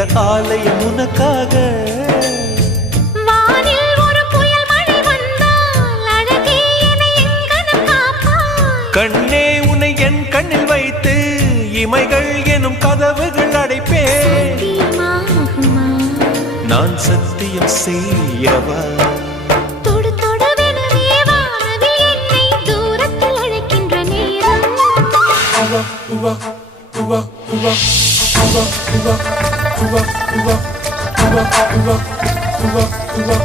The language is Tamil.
இந்த ஆலயம் உனக்காக. வானில் ஒரு புயல் மழை வந்தால் அழகே என்னை எங்கனம் காப்பாய். கண்ணே உன்னை என் கண்ணில் வைத்து இமைகள் எனும் கதவுகள் அடைப்பேன். சத்தியமாகுமா? நான் சத்தியம் செய்யவா? தொடு தொடுவெனவே வானவில் என்னை தூரத்தில் அழைக்கின்ற நேரம். உவா உவா உவா உவா உவா உவா உவா உவா உவா உவா உவா உவா